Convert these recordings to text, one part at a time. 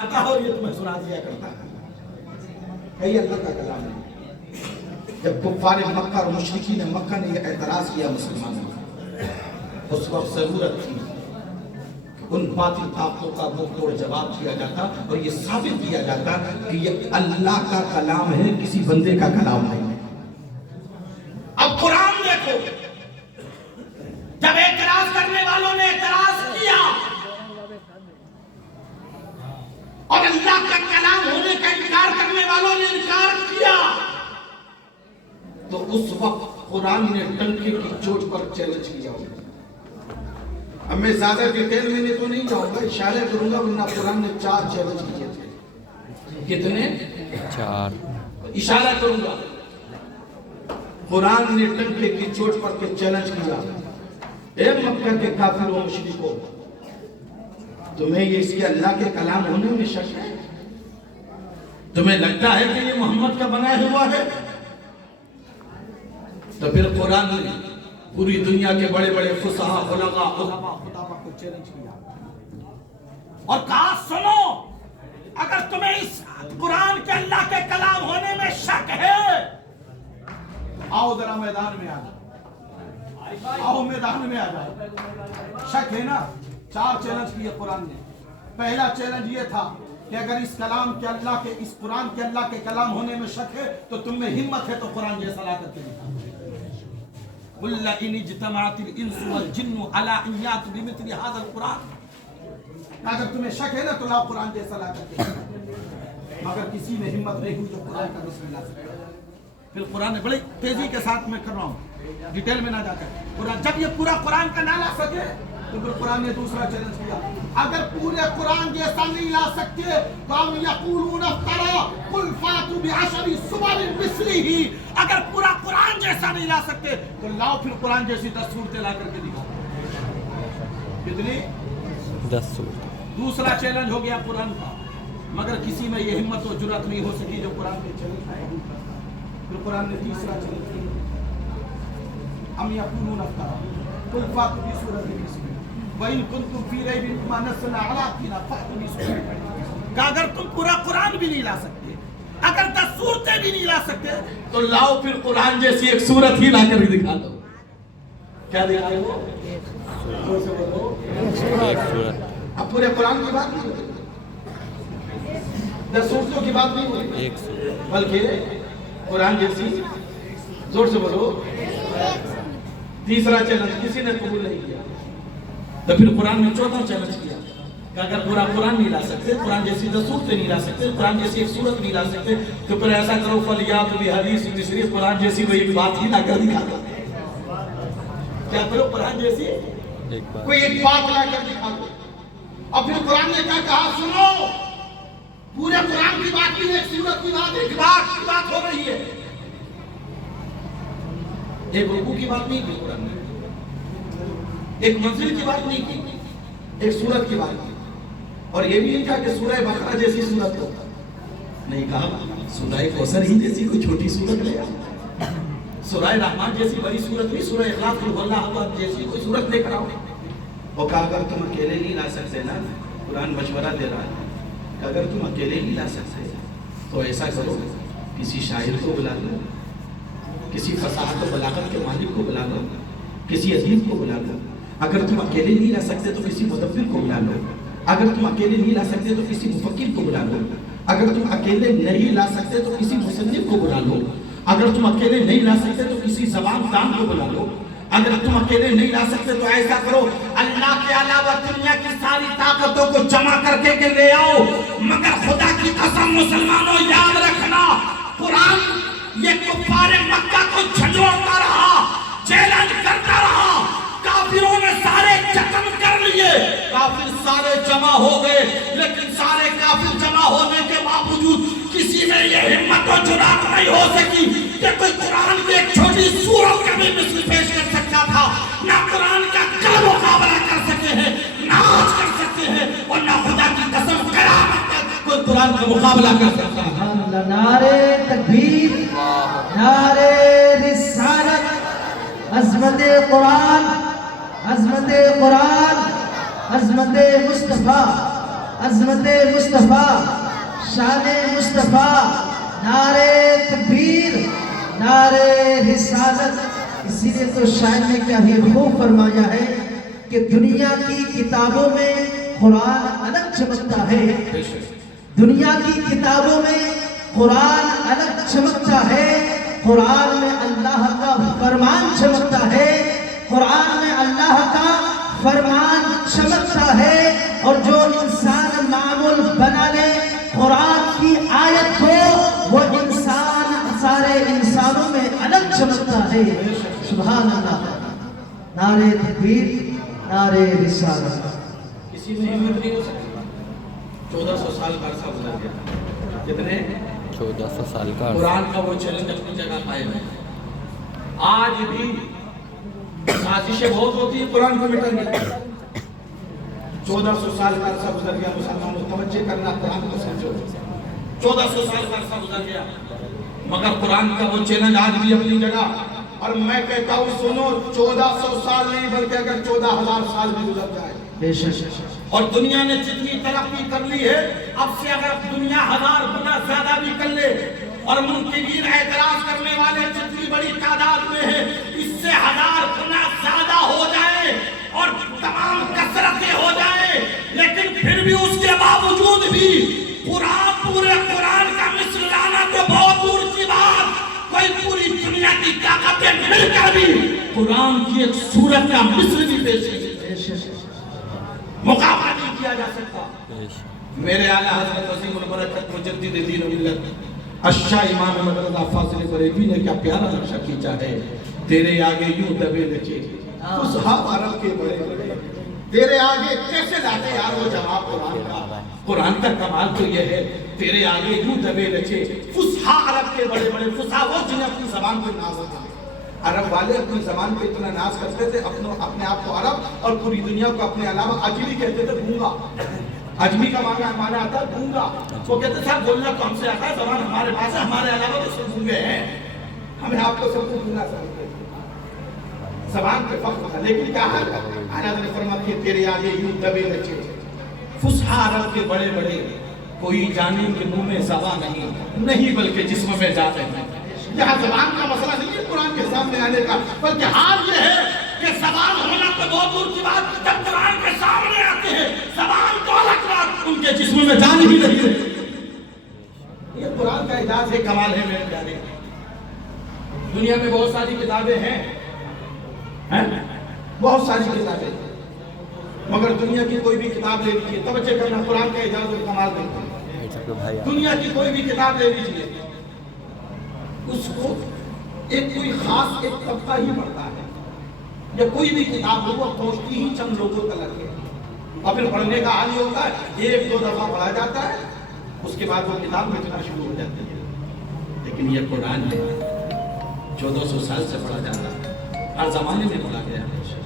اور یہ تمہیں سنا دیا کرتا ہے یہ اللہ کا کلام ہے۔ جب کفار مکہ اور مشرکین مکہ نے یہ اعتراض کیا مسلمانوں اس وقت ضرورت تھی ان باطل طاقتوں کا منہ توڑ جواب دیا جاتا اور یہ ثابت کیا جاتا کہ یہ اللہ کا کلام ہے، کسی بندے کا کلام نہیں ہے۔ اب قرآن دیکھو، جب اعتراض کرنے والوں نے اعتراض کیا اور اللہ کا کلام ہونے کا انکار کرنے والوں نے انکار کیا تو اس وقت قرآن نے ٹنکے کی چوٹ پر چیلنج کیا ہوگا۔ اب میں زیادہ ڈیٹیل میں نے تو نہیں جاؤں گا، اشارے کروں گا، ورنہ قرآن نے 4 چیلنج کیے تھے۔ کتنے؟ 4 اشارہ کروں گا۔ قرآن نے ٹنکے کی چوٹ پر کے چیلنج کیا، اے مکہ کے کافروں و مشرکوں، تمہیں یہ اس کے اللہ کے کلام ہونے میں شک ہے؟ تمہیں لگتا ہے کہ یہ محمد کا بنایا ہوا ہے؟ تو پھر قرآن نے پوری دنیا کے بڑے بڑے فصحاء، علماء، خطابہ کو چیلنج کیا اور کہا سنو، اگر تمہیں اس قرآن کے اللہ کے کلام ہونے میں شک ہے آؤ ذرا میدان میں آ جاؤ، آؤ میدان میں آ جاؤ۔ شک ہے نا؟ 4 چیلنج کیے قرآن نے۔ پہلا چیلنج یہ تھا کہ اگر اس کلام کے اللہ کے، اس قرآن کے اللہ کے کلام ہونے میں شک ہے تو تم میں ہمت ہے تو قرآن جیسا لا کر کے دکھاؤ۔ قُلْ لَئِنِ اجْتَمَعَتِ الْإِنسُ وَالْجِنُّ عَلَىٰ أَن يَأْتُوا بِمِثْلِ هَٰذَا الْقُرْآنِ، اگر تمہیں شک ہے نا تو لاؤ قرآن جیسا لا کر کے دکھاؤ۔ مگر کسی میں ہمت نہیں ہوئی جو قرآن کا مثل لا سکے۔ پھر قرآن نے بڑی تیزی کے ساتھ میں کر رہا ہوں، ڈیٹیل میں نہ جا کر، جب یہ پورا قرآن کا نہ لا سکے تو پھر قرآن نے دوسرا چیلنج کیا، اگر پورے قرآن جیسا نہیں لا سکتے تو ہم یقولون افترا قل فاتوا بعشر سور مثلہ، اگر پورا قرآن جیسا نہیں لا سکتے تو لاؤ پھر قرآن جیسی 10 صورتیں لا کر کے دکھاؤ۔ کتنی؟ 10 صورتیں۔ دوسرا چیلنج ہو گیا قرآن کا، مگر کسی میں یہ ہمت و جرأت نہیں ہو سکی جو قرآن کے چیلنج آئے۔ پھر قرآن نے تیسرا چیلنج کیا، ہم یقولون افترا قل فاتوا بسورۃ مثلہ وَإِن كُنتُمْ فِي رَيْبٍ مِّمَّا نَزَّلْنَا عَلَىٰ عَبْدِنَا فَأْتُوا بِسُورَةٍ، کہ اگر تم پورا قرآن بھی نہیں لا سکتے، اگر 10 صورتیں بھی نہیں لا سکتے تو لاؤ پھر قرآن جیسی ایک صورت ہی لا کر دکھا دو۔ کیا دکھا دو؟ ایک صورت۔ اب پورے قرآن کی بات نہیں ہوتی، 10 صورتوں کی بات نہیں ہوتی، بلکہ قرآن جیسی، زور سے بولو۔ تیسرا چیلنج کسی نے قبول نہیں کیا، تو پھر قرآن نے چوتھا چیلنج کیا کہ اگر پورا قرآن نہیں لا سکتے، قرآن جیسی 10 صورتیں نہیں لا سکتے، قرآن جیسی ایک صورت نہیں لا سکتے، تو پھر ایسا کرو فَلْيَأْتُوا بِحَدِيثٍ مِثْلِهِ، قرآن جیسی کوئی ایک بات ہی لا کر دکھا دو۔ کیا کرو؟ قرآن جیسی کوئی ایک بات لا کر دکھا دو۔ اور پھر قرآن نے کیا کہا؟ سنو، پورے قرآن کی بات نہیں، ایک صورت کی بات، ایک بات کی بات ہو رہی ہے، ایک رکوع کی بات نہیں کی قرآن نے، ایک منزل کی بات نہیں کی، ایک سورت کی بات کی۔ اور یہ بھی نہیں کہا کہ سورہ بقرہ جیسی سورت ہو، نہیں کہا سورہ کوثر ہی جیسی کوئی چھوٹی سورت لے آؤ، سورہ رحمان جیسی بڑی سورت نہیں، سورہ اخلاص قل اللہ احد جیسی کوئی سورت لے کر آؤ۔ وہ کہا اگر تم اکیلے نہیں لا سکتے نا، قرآن مشورہ دے رہا ہے کہ اگر تم اکیلے نہیں لا سکتے تو ایسا کرو، کسی شاعر کو بلا لو، کسی فصاحت و بلاغت کے مالک کو بلا لو، کسی ادیب کو بلا لو، اگر تم اکیلے نہیں لا سکتے تو کسی مدبر کو بلا لو، اگر تم اکیلے نہیں لا سکتے تو کسی مفکر کو بلا لو، اگر تم اکیلے نہیں لا سکتے تو کسی مصنف کو بلا لو، اگر تم اکیلے نہیں لا سکتے تو کسی زبان دان کو بلا لو، اگر تم اکیلے نہیں لا سکتے تو ایسا کرو اللہ کے علاوہ دنیا کی ساری طاقتوں کو جمع کر کے لے آؤ، مگر خدا کی قسم مسلمانوں یاد رکھنا، قرآن یہ کفار مکہ کو جھنجھوڑتا رہا، چیلنج کرتا رہا، کافروں نے سارے ختم کر لیے، کافر سارے جمع ہو گئے، لیکن سارے کافر جمع ہونے کے باوجود کسی میں یہ ہمت و جرأت نہیں ہو سکی کہ کوئی قرآن کی ایک چھوٹی سورت کا بھی مثل پیش کر سکتا تھا۔ نہ قرآن کا کل مقابلہ کر سکے ہیں، نہ آج کر سکتے ہیں، اور نہ خدا کی قسم قیامت تک کوئی قرآن کا مقابلہ کر سکتا ہے۔ نعرے تکبیر، نعرے رسالت، عظمت قرآن، عظمت قرآن، عظمت مصطفیٰ، عظمت مصطفیٰ، شان مصطفیٰ، نعرے تکبیر، نعرے رسالت۔ اسی لیے تو شاعر نے کیا ہی خوب فرمایا ہے کہ دنیا کی کتابوں میں قرآن الگ چمکتا ہے، دنیا کی کتابوں میں قرآن الگ چمکتا ہے، قرآن میں اللہ کا فرمان چمکتا ہے، قرآن میں اللہ کا فرمان چمکتا ہے۔ اور جو انسان معمول بنا لے قرآن کی آیت کو، وہ انسان سارے انسانوں میں الگ چمکتا ہے۔ سبحان اللہ، نعرے تکبیر، نعرے رسالت۔ کسی میں ہمت نہیں ہو سکتی۔ 1400 سال کا عرصہ گزر گیا، کتنے؟ 1400 سال کا قرآن کا وہ چیلنج اپنی جگہ قائم ہے۔ آج بھی سازشیں بہت ہوتی ہیں قرآن کو مٹانے کی۔ 1400 سال کا عرصہ گزر گیا، مسلمانوں توجہ کرنا، قرآن کو سمجھو۔ 1400 سال کا عرصہ گزر گیا، مگر قرآن کا وہ چیلنج آج بھی اپنی جگہ۔ اور میں کہتا ہوں سنو، 1400 سال نہیں بلکہ اگر 14,000 سال بھی گزر جائے، اور دنیا نے جتنی ترقی کر لی ہے، اب سے اگر دنیا 1000 گنا زیادہ بھی کر لے، اور منکرین اعتراض کرنے والے جتنی بڑی تعداد میں ہیں، اس سے 1000 گنا زیادہ ہو جائے اور تمام کثرتیں ہو جائے، لیکن پھر بھی اس کے باوجود بھی پورے قرآن کا مثل لانا تو بہت دور کی بات، کوئی پوری دنیا کی طاقتیں مل کر بھی قرآن کی ایک سورت کا مثل بھی پیش نہیں، مقابلہ نہیں کیا جا سکتا۔ میرے اعلیٰ حضرت عظیم البرکت مجدد دین و ملت اشاہ امام احمد رضا فاضل بریلوی نے کیا پیارا نقشہ کھینچا ہے۔ تیرے آگے یوں دبے لچے فصحاء عرب کے بڑے بڑے، تیرے آگے کیسے لاتے یار وہ جواب قرآن کا۔ قرآن کا کمال تو یہ ہے، تیرے آگے یوں دبے لچے فصحاء عرب کے بڑے بڑے۔ فصحاء وہ جنہیں اپنی زبان پہ ناز ہوتا ہے۔ عرب والے اپنی زبان پہ اتنا ناز کرتے تھے، اپنے آپ کو عرب اور پوری دنیا کو اپنے علاوہ اجمی کہتے تھے، گونگا۔ اجمی کا معنی ہمارا آتا ہے گونگا۔ وہ کہتے صاحب بولنا تو ہم سے آتا ہے، زبان ہمارے پاس ہے، ہمارے علاوہ تو سب گونگے ہیں، ہمیں آپ کو سب کو گونگا سمجھتے ہیں۔ زبان پہ فخر تھا، لیکن کیا حال ہے؟ آنات نے فرمایا کہ تیرے آگے یوں دبے لچے فصحاء عرب کے بڑے بڑے، کوئی جانے کے منہ میں زبان نہیں بلکہ جسم میں جاتے ہیں۔ یہاں زبان کا مسئلہ نہیں ہے قرآن کے سامنے آنے کا، بلکہ حال یہ ہے کہ زبان ہونا تو بہت دور کی بات، جب قرآن کے سامنے آتے ہیں زبان تو الگ بات، ان کے جسم میں جان ہی نہیں ہے۔ یہ قرآن کا اعجاز ہے، کمال ہے میرے پیارے۔ دنیا میں بہت ساری کتابیں ہیں، بہت ساری کتابیں، مگر دنیا کی کوئی بھی کتاب لے لیجیے، توجہ کرنا، قرآن کا اعجاز اور کمال دیکھیں۔ دنیا کی کوئی بھی کتاب لے لیجیے، اس کو ایک کوئی خاص ایک طبقہ ہی پڑھتا ہے، یا کوئی بھی کتاب ہو وہ پہنچتی ہی چند لوگوں تک ہے، اور پھر پڑھنے کا حال یہ ہوتا ہے 1-2 دفعہ پڑھا جاتا ہے، اس کے بعد وہ کتاب بچنا شروع ہو جاتی ہے۔ لیکن یہ قرآن ہے، 1400 سال سے پڑھا جاتا ہے، ہر زمانے میں پڑھا گیا،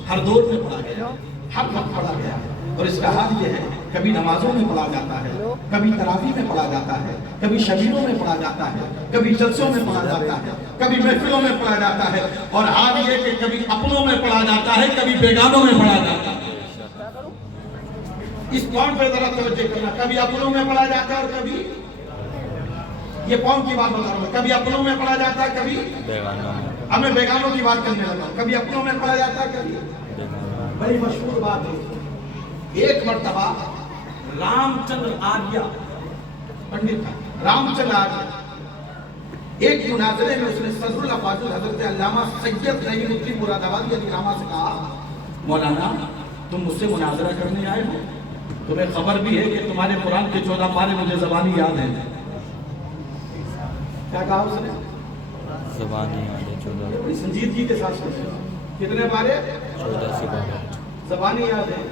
ہر دور میں پڑھا گیا، ہر وقت پڑھا گیا، اور اس کا حال یہ ہے کبھی نمازوں میں پڑھا جاتا ہے، کبھی تراویح میں پڑھا جاتا ہے، کبھی شبیروں میں پڑھا جاتا ہے، کبھی جلسوں میں پڑھا جاتا ہے، کبھی محفلوں میں پڑھا جاتا ہے، اور حال یہ کہ کبھی اپنوں میں پڑھا جاتا ہے، کبھی بیگانوں میں پڑھا جاتا ہے۔ اس پوائنٹ پہ ذرا توجہ کرنا، کبھی اپنوں میں پڑھا جاتا ہے اور کبھی، یہ پوائنٹ کی بات بتا رہا ہوں، کبھی اپنوں میں پڑھا جاتا ہے، کبھی اب میں بیگانوں کی بات کرنے لگا ہوں، کبھی اپنوں میں پڑھا جاتا ہے، کبھی۔ بڑی مشہور بات ہے، ایک مرتبہ رام چندر آریہ پنڈت تھا، رام چندر آریہ، ایک مناظرے میں اس نے صدر الافاضل حضرت علامہ سید نعیم الدین مرادآبادی علی رحمہ سے کہا، مولانا تم مجھ سے مناظرہ کرنے آئے ہو، تمہیں خبر بھی ہے کہ تمہارے قرآن کے 14 پارے مجھے زبانی یاد ہیں۔ کیا کہا اس نے؟ زبانی یاد ہے 14۔ بڑی سنجیدگی کے ساتھ سوچو، کتنے پارے؟ 14 پارے زبانی یاد ہے۔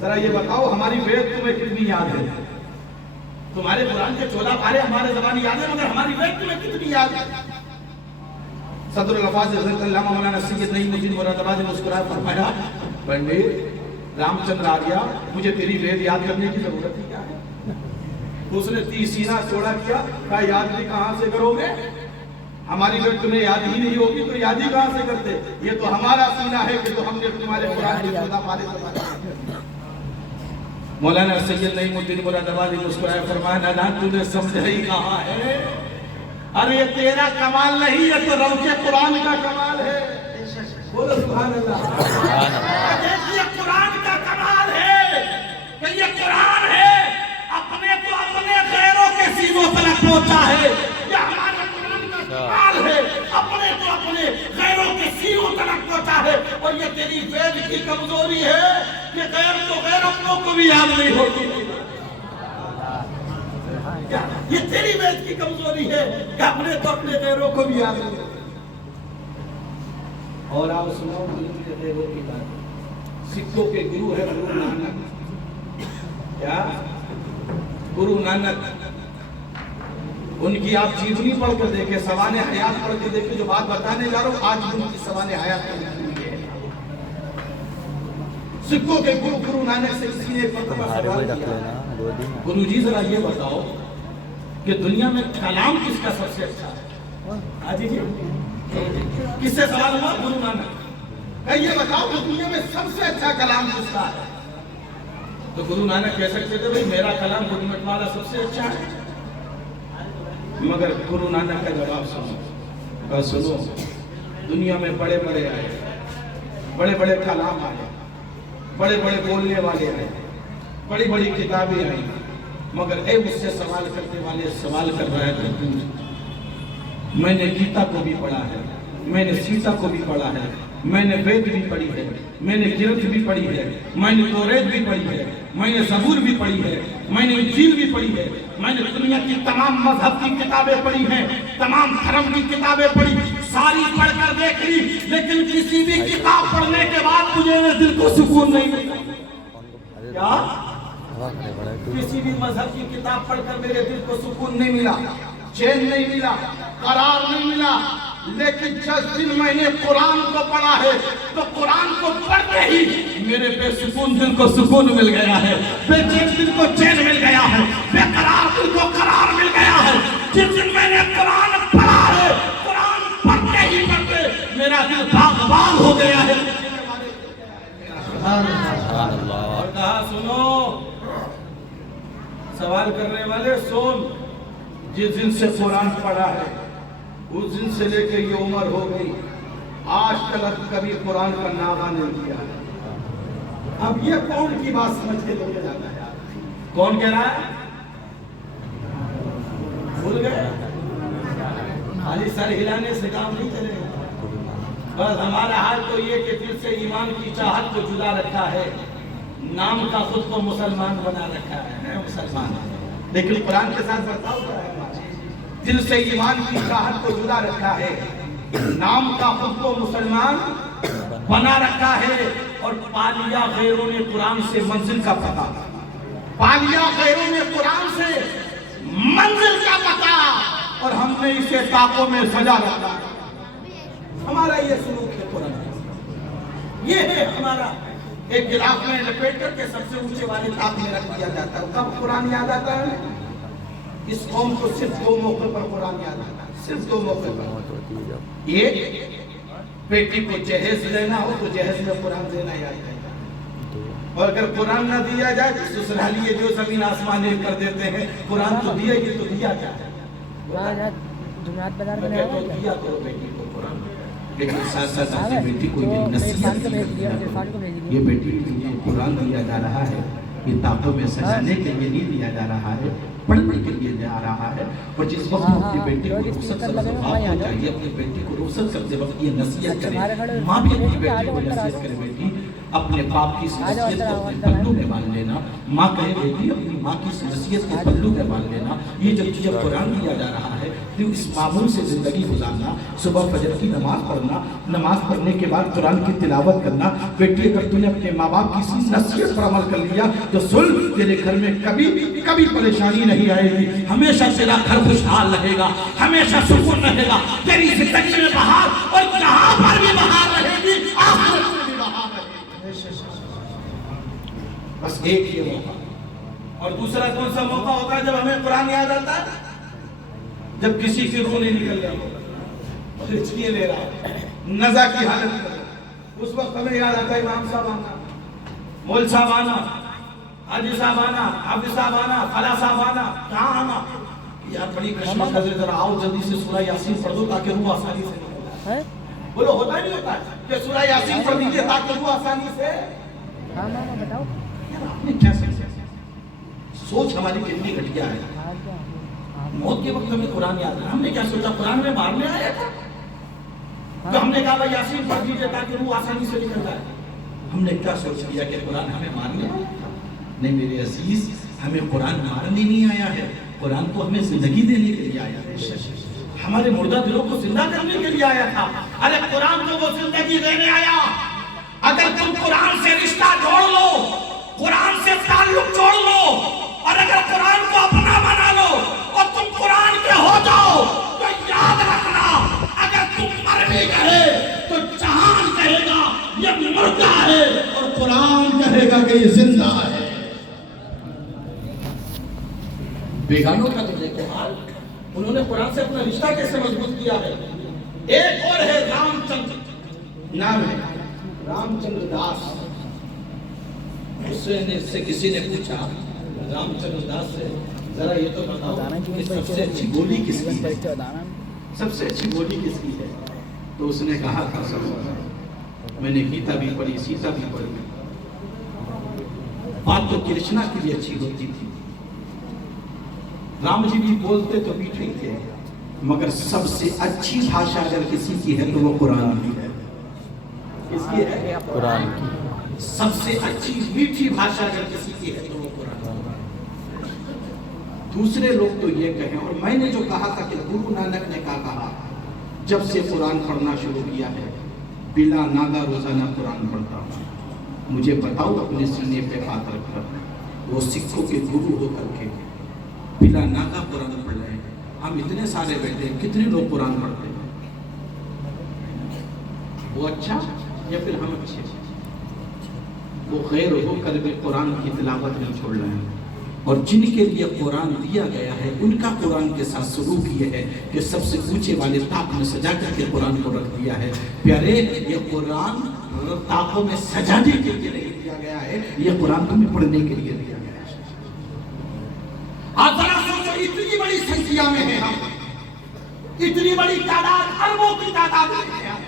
ذرا یہ بتاؤ ہماری وید تمہیں کتنی یاد ہے؟ تمہارے قرآن کے 14 پارے ہمارے زبانی یاد ہے، مگر ہماری وید تمہیں کتنی یاد ہے؟ صدر الافاضل حضرت علامہ مولانا سید نعیم الدین مرادآبادی نے مسکرائے فرمایا، پنڈت رام چندر آریہ، مجھے تیری وید یاد کرنے کی ضرورت ہی کیا ہے؟ اس نے سینہ چوڑا کیا، کہا یاد بھی کہاں سے کرو گے؟ ہماری وید تمہیں یاد ہی نہیں ہوگی تو یاد ہی کہاں سے کرتے؟ یہ تو ہمارا سینہ ہے کہ تو ہم نے تمہارے قرآن کے 14 پارے زبانی۔ مولانا سید نعیم الدین مرادآبادی مسکرائے فرمایا نانا تو نے سمجھا ہی کہا ہے، ارے یہ تیرا کمال نہیں ہے تو رب کے قرآن کا کمال ہے۔ بولو سبحان اللہ۔ یہ قرآن کا کمال ہے کہ یہ قرآن ہے اپنے کو اپنے غیروں کے سینوں تک پہنچا ہے۔ یہ ہمارا قرآن کا کمال ہے اپنے کو اپنے غیروں کے سینوں تک پہنچا ہے۔ اور یہ تیری وید کی کمزوری ہے کہ غیر تو غیر اپنوں کو بھی یاد نہیں ہوتی۔ یہ تیری وید کی کمزوری ہے کہ اپنے تو اپنے غیروں کو بھی یاد نہیں ہوتی۔ اور آپ سنو غیروں کی بات، سکھوں کے گرو ہے گرو نانک۔ کیا؟ گرو نانک۔ ان کی آپ جیونی پڑھ کر دیکھیں، سوانح حیات پڑھ کے دیکھیں، جو بات بتانے جا رہا ہوں آج بھی ان کی سوانح حیات پر لکھی ہوئی ہے۔ سکھوں کے گرو نانک سے کسی نے سوال کیا، گرو جی ذرا یہ بتاؤ کہ دنیا میں کلام کس کا سب سے اچھا ہے؟ آجی جی کس سے سوال ہوا؟ گرو نانک کہ یہ بتاؤ کہ دنیا میں سب سے اچھا کلام کس کا ہے؟ تو گرو نانک کہہ سکتے تھے بھئی میرا کلام گجمٹ والا سب سے اچھا ہے، مگر گرو نانک کا جواب سنو۔ کہا سنو، دنیا میں بڑے بڑے آئے، بڑے بڑے کلام آئے، بڑے بڑے بولنے والے آئے، بڑی بڑی کتابیں آئی، مگر اے مجھ سے سوال کرنے والے سوال کر رہا ہے کہ میں نے گیتا کو بھی پڑھا ہے، میں نے سیتا کو بھی پڑھا ہے، میں نے وید بھی پڑھی ہے، میں نے گرنتھ بھی پڑھی ہے، میں نے توریت بھی پڑھی ہے، میں نے زبور بھی پڑھی ہے، میں نے انجیل بھی پڑھی ہے، میں نے دنیا کی تمام مذہب کی کتابیں پڑھی ہیں، تمام دھرم کی کتابیں پڑھی، ساری پڑھ کر دیکھ لی، لیکن کسی بھی کتاب پڑھنے کے بعد مجھے دل کو سکون نہیں ملا۔ کیا؟ کسی بھی مذہب کی کتاب پڑھ کر میرے دل کو سکون نہیں ملا، چین نہیں ملا، قرار نہیں ملا، لیکن جس دن میں نے قرآن کو پڑھا ہے تو قرآن کو پڑھتے ہی میرے بے سکون دل کو سکون مل گیا ہے، بے چین دل کو چین مل گیا ہے، بے قرار دل کو قرار مل گیا ہے۔ جس دن میں نے قرآن پڑھا ہے، قرآن پڑھتے ہی پڑھتے میرا دل باغ ہو گیا ہے۔ اور کہا سنو سوال کرنے والے سن، جس دن سے قرآن پڑھا ہے اس دن سے لے کے یہ عمر ہو گئی، آج تک کبھی قرآن کا ناغہ نہیں کیا ہے۔ اب یہ کون کی بات سمجھ کے لوگ جاتا ہے؟ کون کہہ رہا ہے؟ بھول گئے؟ خالی سر ہلانے سے کام نہیں چلے گا۔ بس ہمارا حال تو یہ کہ دل سے ایمان کی چاہت کو جدا رکھا ہے، نام کا خود کو مسلمان بنا رکھا ہے، مسلمان، لیکن قرآن کے ساتھ برتاؤ کر رہا ہے۔ دل سے ایمان کی چاہت کو جدا رکھا ہے، نام کا خود کو مسلمان بنا رکھا ہے، اور پا لیا غیروں نے قرآن سے منزل کا پتہ، پا لیا غیروں نے قرآن سے منزل کا پتہ، اور ہم نے اسے طاقوں میں سجا رکھا۔ ہمارا یہ سلوک ہے قرآن، یہ ہے ہمارا۔ ایک گلاف میں لپیٹ کر کے سب سے اونچے والے طاق میں رکھ دیا جاتا ہے، کب قرآن یاد آتا ہے؟ اس قوم کو صرف دو موقع پر قرآن یاد آتا ہے، صرف دو موقع پر۔ ایک، بیٹی کو جہیز لینا ہو تو جہیز میں قرآن دینا یاد آئے گا، اور اگر قرآن نہ دیا جائے تو سسرالی جو زمین آسمان ایک کر دیتے ہیں، قرآن تو دیا ہی تو دیا جائے، دیا کرو بیٹی کو قرآن، لیکن ساتھ ساتھ اپنی بیٹی کو یہ نصیحت یہ بیٹی کو یہ قرآن دیا جا رہا ہے، یہ طاقوں میں سجانے کے لیے نہیں دیا جا رہا ہے، پڑھنے کے لیے جا رہا ہے۔ اور جس وقت اپنی بیٹی کو رخصت کرتے وقت ہو چاہیے، اپنی بیٹی کو رخصت کرتے وقت یہ نصیحت کرے، ماں بھی اپنی بیٹی کو نصیحت کرے، بیٹی اپنے باپ کی نصیحت کو اپنے پلو میں باندھ لینا، ماں کہے بیٹی اپنی ماں کی نصیحت کو پلو میں باندھ لینا۔ یہ جب تجھے قرآن دیا جا رہا ہے تو اس معمول سے زندگی گزارنا، صبح فجر کی نماز پڑھنا، نماز پڑھنے کے بعد قرآن کی تلاوت کرنا۔ بیٹی اگر تو نے اپنے ماں باپ کی اسی نصیحت پر عمل کر لیا تو سن، تیرے گھر میں کبھی پریشانی نہیں آئے گی، ہمیشہ تیرا گھر خوشحال رہے گا، ہمیشہ سکون رہے گا، تیری زندگی میں بہار، اور جہاں پر بھی بہار رہے گی آخرت میں بھی بہار رہے گی۔ بس ایک یہ موقع، اور دوسرا کون سا موقع ہوتا ہے جب ہمیں قرآن یاد آتا ہے؟ جب کسی کی روح نہیں نکل رہا، ہچکیاں لے رہا، نزع کی حالت کر رہا، اس وقت ہمیں یاد آتا ہے امام صاحب آنا، مول صاحب آنا، حاجی صاحب آنا، حافظ صاحب آنا، فلاں صاحب آنا، کہاں آنا؟ یار بڑی کشمکش ہے، ذرا آؤ جلدی سے سورہ یاسین پڑھ دو تاکہ روح آسانی سے نکل جائے۔ بولو ہوتا نہیں ہوتا ہے کہ سورہ یاسین پڑھ دیجیے تاکہ روح آسانی سے۔ آپ نے کیا سوچ ہماری کتنی گھٹیا ہے۔ موت کے وقت ہمیں قرآن یاد ہے، ہم نے کیا سوچا قرآن میں مارنے آیا تھا؟ تو ہم نے کہا بھائی یاسین پڑھ دیجیے تاکہ روح آسانی سے نکل جائے۔ ہم نے کیا سوچ لیا کہ قرآن ہمیں مارنے آیا تھا؟ نہیں میرے عزیز، ہمیں قرآن مارنے نہیں آیا ہے، قرآن تو ہمیں زندگی دینے کے لیے آیا ہے، ہمارے مردہ دلوں کو زندہ کرنے کے لیے آیا تھا۔ ارے قرآن تو وہ زندگی دینے آیا۔ اگر تم قرآن سے رشتہ جوڑ لو، قرآن سے تعلق جوڑ لو، اور اگر قرآن کو اپنا بنا لو اور تم قرآن کے ہو جاؤ تو یاد رکھنا، اگر تم مر بھی گئے تو جہان کہے گا یہ مردہ ہے اور قرآن کہے گا کہ یہ زندہ ہے۔ بیگانوں کا تو دیکھو حال، انہوں نے قرآن سے اپنا رشتہ کیسے مضبوط کیا ہے۔ ایک اور ہے رام چندر، نام ہے رام چندر داس۔ اس سے کسی نے پوچھا رام چندر داس سے، ذرا یہ تو بتاؤ کہ سب سے اچھی بولی کس کی ہے، سب سے اچھی بولی کس کی ہے؟ تو اس نے کہا تھا میں نے گیتا بھی پڑھی، سیتا بھی پڑھی، بات تو کرشنا کی بھی اچھی ہوتی تھی، رام جی بھی بولتے تو میٹھے تھے، مگر سب سے اچھی بھاشا اگر کسی کی ہے تو وہ قرآن کی ہے۔ کس کی ہے؟ قرآن کی۔ سب سے اچھی میٹھی بھاشا اگر کسی کی ہے تو وہ قرآن کی۔ دوسرے لوگ تو یہ کہیں، اور میں نے جو کہا تھا کہ گرو نانک نے کہا جب سے قرآن پڑھنا شروع کیا ہے بلا ناگا روزانہ قرآن پڑھتا ہوں، مجھے بتاؤ اپنے سینے پہ ہاتھ رکھ کر وہ سکھوں کے گرو ہو کر کے بلا ناگا قرآن پڑھ رہے ہیں، ہم اتنے سارے بیٹھے ہیں، کتنے لوگ قرآن پڑھتے ہیں؟ وہ اچھا یا پھر ہم اچھے؟ وہ غیر ہو کر بھی قرآن کی تلاوت نہیں چھوڑ رہے ہیں، اور جن کے لیے قرآن دیا گیا ہے ان کا قرآن کے ساتھ سلوک یہ ہے کہ سب سے اونچے والے طاق میں سجا کر کے قرآن کو رکھ دیا ہے۔ پیارے، یہ قرآن طاقوں میں سجانے کے لیے نہیں دیا گیا ہے، یہ قرآن تمہیں پڑھنے کے لیے دیا گیا ہے۔ آپ ذرا سوچو، اتنی بڑی سنکھیا میں ہیں ہم، اتنی بڑی تعداد، اربوں کی تعداد میں ہیں،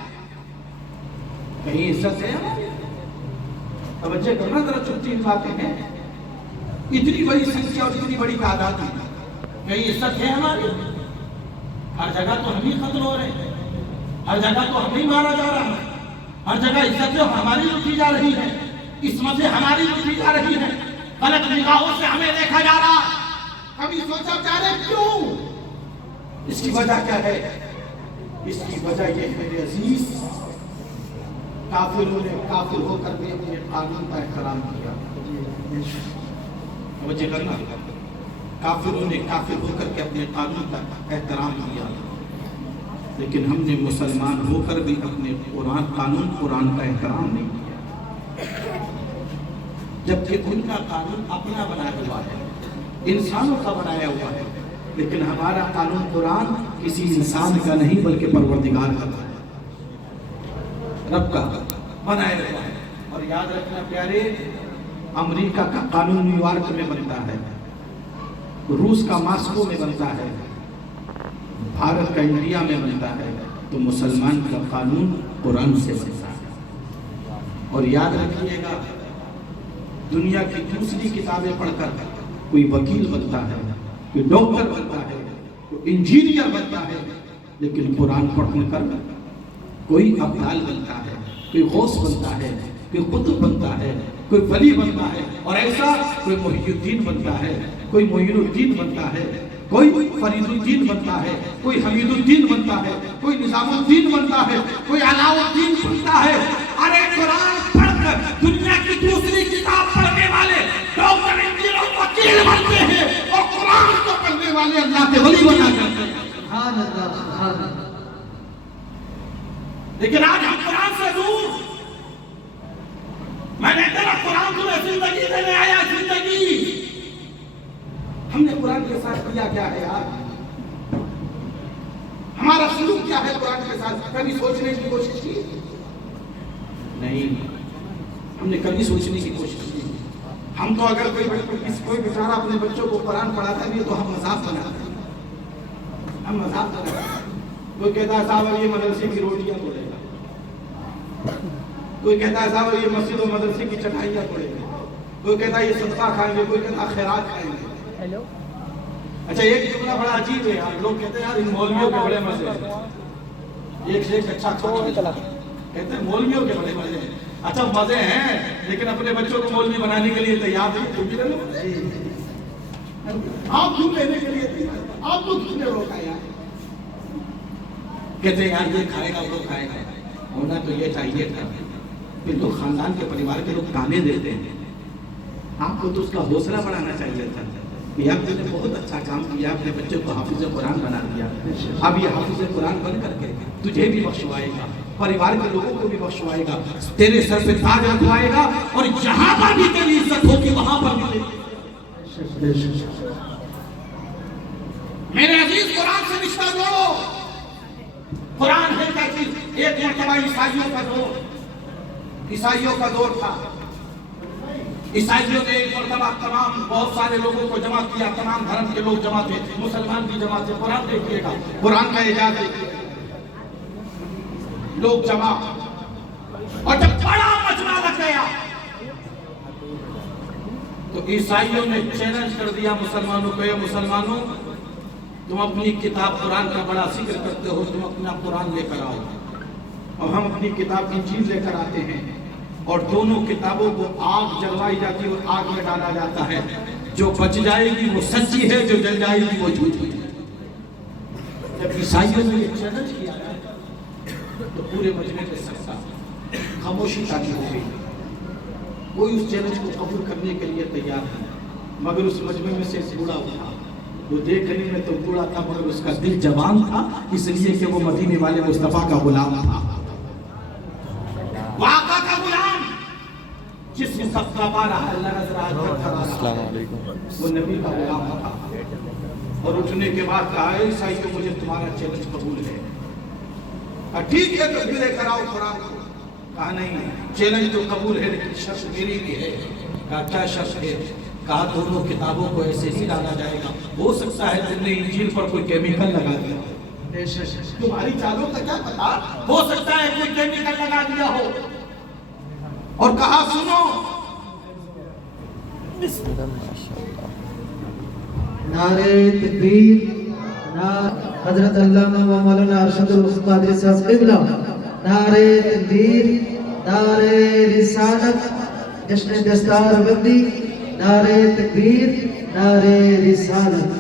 کہیں عزت ہے ہماری؟ توجہ کرنا ذرا، چھوٹی باتیں ہیں، اتنی بڑی سنکھیا اور اتنی بڑی تعداد میں کہیں عزت ہے ہماری؟ ہر جگہ تو ہم ہی قتل ہو رہے ہیں، ہر جگہ تو ہم ہی مارا جا رہا ہے، ہر جگہ عزتیں ہماری لوٹی جا رہی ہیں، عصمتیں ہماری لوٹی جا رہی ہیں، غلط نگاہوں سے ہمیں دیکھا جا رہا ہے۔ کبھی سوچا جا رہے کیوں؟ اس کی وجہ کیا ہے؟ اس کی وجہ یہ ہے میرے عزیز، کافروں نے کافر ہو کر بھی اپنے قانون کا احترام کیا۔ وجہ کرنا، کافروں نے کافر ہو کر کے اپنے قانون کا احترام کیا، لیکن ہم نے مسلمان ہو کر بھی اپنے قرآن کا احترام نہیں کیا، جبکہ ان کا قانون اپنا بنایا ہوا ہے، انسانوں کا بنایا ہوا ہے، لیکن ہمارا قانون قرآن کسی انسان کا نہیں بلکہ پروردگار کا ہے، رب کا بنایا ہوا ہے۔ اور یاد رکھنا پیارے، امریکہ کا قانون نیو یارک میں بنتا ہے، روس کا ماسکو میں بنتا ہے، بھارت کا انڈیا میں بنتا ہے، تو مسلمان کا قانون قرآن سے بنتا ہے۔ اور یاد رکھیے گا، دنیا کی دوسری کتابیں پڑھ کر کوئی وکیل بنتا ہے، کوئی ڈاکٹر بنتا ہے، کوئی انجینئر بنتا ہے، لیکن قرآن پڑھ کر کوئی ابدال بنتا ہے، کوئی غوث بنتا ہے، کوئی قطب بنتا ہے، کوئی ولی بنتا ہے، اور ایسا کوئی محی الدین بنتا ہے، کوئی معین الدین بنتا ہے، کوئی فرید الدین بنتا ہے، کوئی حمید الدین بنتا ہے، کوئی نظام الدین بنتا ہے، کوئی علاء الدین بنتا ہے۔ ارے قرآن پڑھ کر دنیا کی دوسری کتاب پڑھنے والے ڈاکٹر، انجینئر اور وکیل بنتے ہیں، اور قرآن کو پڑھنے والے اللہ کے ولی بنا کرتے ہیں۔ سبحان اللہ، سبحان اللہ۔ لیکن آج ہم قرآن سے دور، میں نے کہا قرآن تمہیں زندگی دینے آیا، زندگی۔ ہم نے قرآن کے ساتھ کیا کیا ہے یار؟ ہمارا سلوک کیا ہے قرآن کے ساتھ؟ کبھی سوچنے کی کوشش کی؟ نہیں، ہم نے کبھی سوچنے کی کوشش کی ہم تو اگر کوئی بیچارہ اپنے بچوں کو قرآن پڑھاتا بھی تو ہم مذاق بناتے ہیں، ہم مذاق بناتے ہیں۔ کوئی کہتا ہے صاحب یہ مدرسے کی روٹیاں توڑے گا، کوئی کہتا ہے صاحب یہ مسجد و مدرسے کی چٹائیاں توڑے گا، کوئی کہتا ہے یہ صدقہ کھائیں گے، کوئی کہتا ہے خیرات کھائیں گے۔ اچھا ایک جملہ بڑا عجیب ہے یار، لوگ کہتے ہیں یار ان مولویوں کے بڑے مزے ہیں، ایک سے ایک اچھا کھانا کہتے ہیں مولویوں کے بڑے مزے ہیں۔ اچھا مزے ہیں لیکن اپنے بچوں کو مولوی بنانے کے لیے تیار نہیں، کیوں بھی رہے آپ کیوں لینے کے لیے تیار، آپ کو کس نے روکا یار؟ کہتے ہیں یار یہ کھائے گا وہ کھائے گا، ہونا تو یہ چاہیے تھا، پھر تو خاندان کے پریوار کے لوگ تانے دیتے ہیں، آپ کو تو اس کا حوصلہ بڑھانا چاہیے تھا۔ آپ نے بہت اچھا کام کیا، اپنے بچوں کو حافظ قرآن بنا دیا، اب یہ حافظ قرآن بن کر کے تجھے بھی بخشوائے گا، پریوار کے لوگوں کو بھی بخشوائے گا، تیرے سر پہ تاج رکھوائے گا، اور جہاں پر بھی تیری عزت ہوگی وہاں پر بھی تیری۔ میرے عزیز قرآن سے رشتہ جوڑو، قرآن ہے کیا چیز؟ ایک مرتبہ عیسائیوں کا دور تھا، عیسائیوں نے ایک مرتبہ تمام بہت سارے لوگوں کو جمع کیا، تمام دھرم کے لوگ جمع تھے، مسلمان بھی جمع تھے، قرآن دیکھیے گا، قرآن کا اعجاز دیکھیے گا، لوگ جمع، اور جب بڑا مجمع لگ گیا تو عیسائیوں نے چیلنج کر دیا مسلمانوں کو، اے مسلمانوں تم اپنی کتاب قرآن کا بڑا ذکر کرتے ہو، تم اپنا قرآن لے کر آؤ، اور ہم اپنی کتاب کی چیز لے کر آتے ہیں، اور دونوں کتابوں کو آگ جلوائی جاتی ہے اور آگ میں ڈالا جاتا ہے، جو بچ جائے گی وہ سچی ہے، جو جل جائے گی وہ جھوٹی ہے۔ جب عیسائیوں نے یہ چیلنج کیا تو پورے مجمع کے سکتا خاموشی تاکی ہو گئی، کوئی اس چیلنج کو قبول کرنے کے لیے تیار نہیں، مگر اس مجمع میں سے بوڑھا اٹھا، وہ دیکھنے میں تو بوڑھا تھا مگر اس کا دل جوان تھا، اس لیے کہ وہ مدینے والے مصطفیٰ کا غلام تھا، آقا کا غلام، جس میں سب کا بارہ اللہ نظر السلام علیکم۔ وہ نبی کا غلام تھا، اور اٹھنے کے بعد کہا ہے عیسائیوں مجھے تمہارا چیلنج قبول ہے، ٹھیک ہے تو پھر لے کر آؤ قرآن کو، کہا نہیں چیلنج تو قبول ہے لیکن شرط میری بھی ہے، کہا کیا شرط ہے؟ کہا دونوں کتابوں کو ایسے ہی ڈالا جائے گا، ہو سکتا ہے تم نے انجیل پر کوئی کیمیکل لگا دیا، تمہاری چالوں کا کیا پتا، ہو سکتا ہے کوئی کیمیکل لگا دیا ہو، اور کہا سنو نعرے تکبیر، حضرت علامہ و مولانا ارشد القادری صاحب قبلہ، نعرے تکبیر، نعرے رسالت، جشن دستار بندی، نعرے تکبیر، نعرے رسالت۔